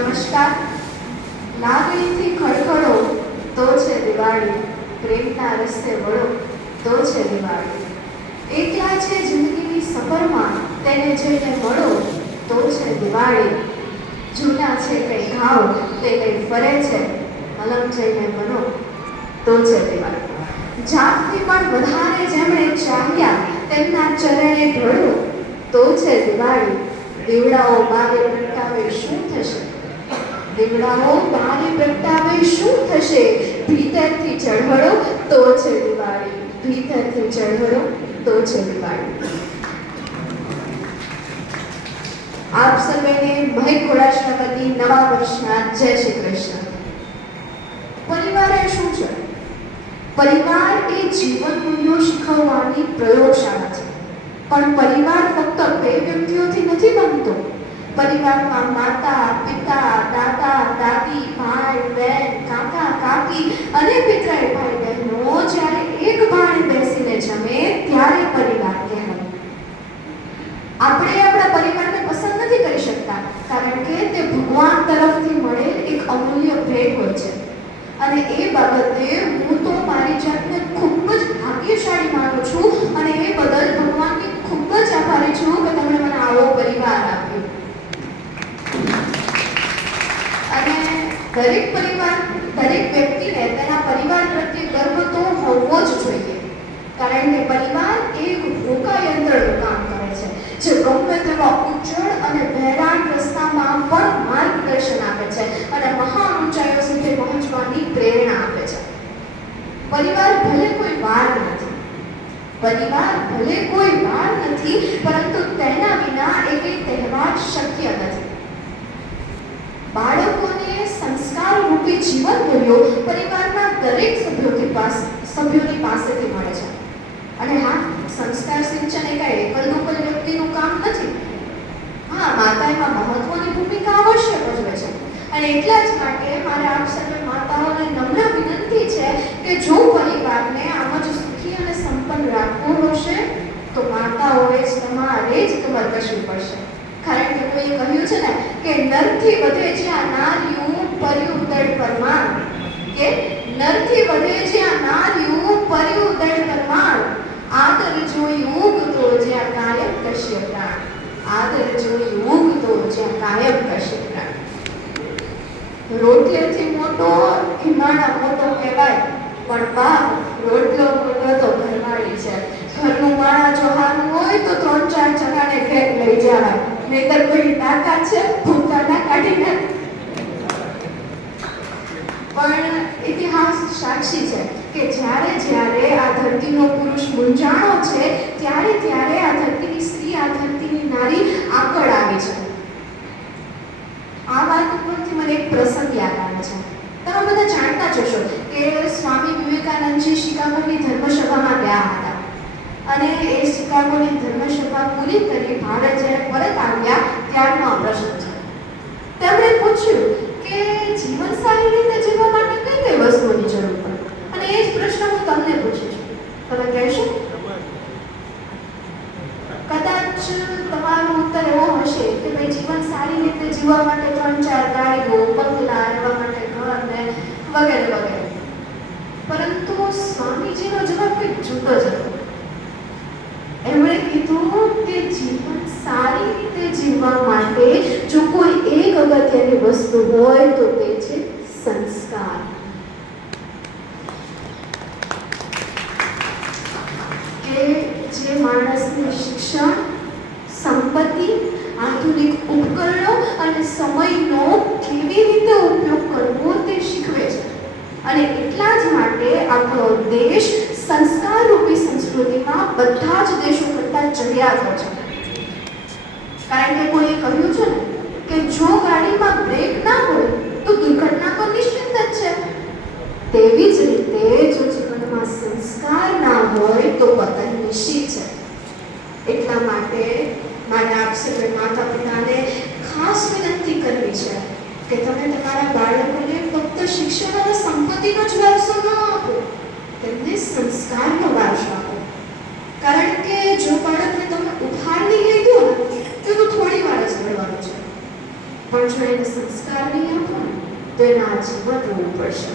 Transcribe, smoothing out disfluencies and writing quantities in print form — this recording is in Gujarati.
નમસ્કાર. લાગણીથી ખડખડો તો છે દિવાળી, પ્રેમના રસ્તે વળો તો છે દિવાળી. એકલા છે જિંદગીની સફરમાં, તેને જઈને મળો તો છે દિવાળી. જૂના છે કઈ ઘાવ, તે કઈ ફરે છે, મલમ જઈને બનો તો છે દિવાળી. જાતથી પણ વધારે જેમણે ચાહ્યા, તેમના ચરણે ઢળો તો છે દિવાળી. દીવડાઓ બારે પ્રગટાવે શું થશે, દીવડાઓ બારે પ્રગટાવે શું થશે, ભીતરથી ચળવળો તો છે દિવાળી, ભીતરથી ચળવળો તો છે દિવાળી. આપ સર્વેને મહેક ઘોડાસના વતી નવા વર્ષના જય શ્રી કૃષ્ણ. પરિવાર એ શું છે? પરિવાર એ જીવન મૂલ્યો શીખવવાની પ્રયોગશાળા છે. પણ પરિવાર ફક્ત બે વ્યક્તિઓથી નથી બનતો. પરિવારમાં માતા, પિતા, દાદા, દાદી, ભાઈ, બહેન, કાકા, કાકી અને પિતરાઈ ભાઈ બહેનો જ્યારે એક ભાણે બેસીને જમે ત્યારે પરિવાર કહેવાય. આપણે આપણા પરિવારને પસંદ નથી કરી શકતા, કારણ કે તે ભગવાન તરફથી મળેલ એક અમૂલ્ય ભેટ હોય છે. અને એ બાબતે હું તો મારી જાતને ખૂબ જ ભાગ્યશાળી માનું છું અને એ બદલ ભગવાનની ખૂબ જ આભારી છું કે તેમણે મને આવો પરિવાર આપ્યો. અને દરેક વ્યક્તિને તેના પરિવાર પ્રત્યે ગર્વ તો હોવો જ જોઈએ, કારણ કે પરિવાર એક હોકાયંત્રનું કામ કરે છે, જે ગમે તેવા ઉજ્જળ અને ભેરાણ રસ્તામાં પણ માર્ગદર્શન આપે છે અને મહાન ઊંચાઈઓ સુધી પહોંચવાની પ્રેરણા આપે છે. પરિવાર ભલે કોઈ વાર નથી, પરંતુ તેના વિના એક તહેવાર શક્ય નથી. બાળકોને સંસ્કાર રૂપી જીવન મૂલ્યો પરિવારના દરેક સભ્યોની પાસેથી મળે છે. અને હા, સંસ્કાર સિંચન એ કાંઈ એકલ વ્યક્તિનું કામ નથી. હા, માતા એમાં મહત્વની ભૂમિકા અવશ્ય ભજવે છે. અને એટલા જ માટે મારે આપ સર્વે માતાઓને નમ્ર વિનંતી છે કે જો પરિવારને આમ જ સુખી અને સંપન્ન રાખવું હશે તો માતાઓએ જ તમારે જ કમર કસવી પડશે. કારણ કે કોઈએ કહ્યું છે ને કે નરથી વધે જ્યાં નાર્યું પર્યું દળ પરમાર, કે નરથી વધે જ્યાં નાર્યું પર્યું દળ પરમાર, આદર જોઈ ઉગતો જ્યાં કાયમ કશ્ય પ્રાણ, આદર જોઈ ઉગતો જ્યાં કાયમ કશ્ય પ્રાણ. રોટલેથી મોટો હિમાણા મોટો કહેવાય, પણ બાપ રોટલો મોટો તો ઘરવાળી છે. ઘરનું માણા જો સારું હોય તો 3-4 જણાને ઘેર લઈ જવાય, નહીતર કોઈ તાકાત છે ભૂતાના કાઢી નાખે. પણ ઇતિહાસ સાક્ષી છે કે જ્યારે આ ધરતીનો પુરુષ મૂંઝાણો છે, ત્યારે આ ધરતીની સ્ત્રી, આ ધરતીની નારી આગળ આવી છે. આ વાત ઉપરથી મને એક પ્રસંગ યાદ આવે છે. તમે બધા જાણતા જશો કે સ્વામી વિવેકાનંદજી શિકાગોની ધર્મસભામાં ગયા હતા અને એ શિકાગોની ધર્મસભા પૂરી કરી ભારત જ્યારે પરત આવ્યા ત્યારનો આ પ્રસંગ છે. તેમણે પૂછ્યું કે જીવન સારી રીતે જીવવા માટે કઈ વસ્તુઓની જરૂર પડે, અને એ જ પ્રશ્ન હું તમને પૂછું છું. તમે કહેશો? કદાચ તમારો ઉત્તર એવો હશે કે ભાઈ જીવન સારી રીતે જીવવા માટે 3-4 ગાડીઓ, બંગલા, રહેવા માટે ઘર ને વગેરે વગેરે. પરંતુ સ્વામીજીનો જવાબ કંઈક જુદો જ હતો. એમણે કીધું કે જીવન સારી રીતે જીવવા માટે જો કોઈ એક અગત્યની વસ્તુ હોય તો તે છે સંસ્કાર. કે જે માણસને શિક્ષણ, સંપત્તિ, આધુનિક ઉપકરણો અને સમયનો કેવી રીતે ઉપયોગ કરવો તે શીખવે છે. અને એટલા જ માટે આપણો દેશ સંસ્કારરૂપી સંસ્કૃતિમાં બધા જ દેશો કરતાં ચડિયાતો છે. કારણ કે કોઈએ કહ્યું છે ને કે જો ગાડીમાં બ્રેક ના હોય તો દુર્ઘટના તો નિશ્ચિત જ છે. તેવી જ રીતે જો જીવનમાં સંસ્કાર ના હોય તો પતન નિશ્ચિત છે. એટલા માટે મારે આપ સર્વે માતા પિતાને ખાસ વિનંતી કરવી છે કે તમે તમારા બાળકોને ફક્ત શિક્ષણ અને સંપત્તિનો જ વારસો ન આપો, તેમને સંસ્કારનો વારસો આપો. કારણ કે જો બાળકને તમે ઉધારની લઈ દો ને તો થોડી વાર જ મળવાનું છે, પણ જો જો એને સંસ્કાર નહીં આપો ને તો એને આ જીવન રહેવું પડશે.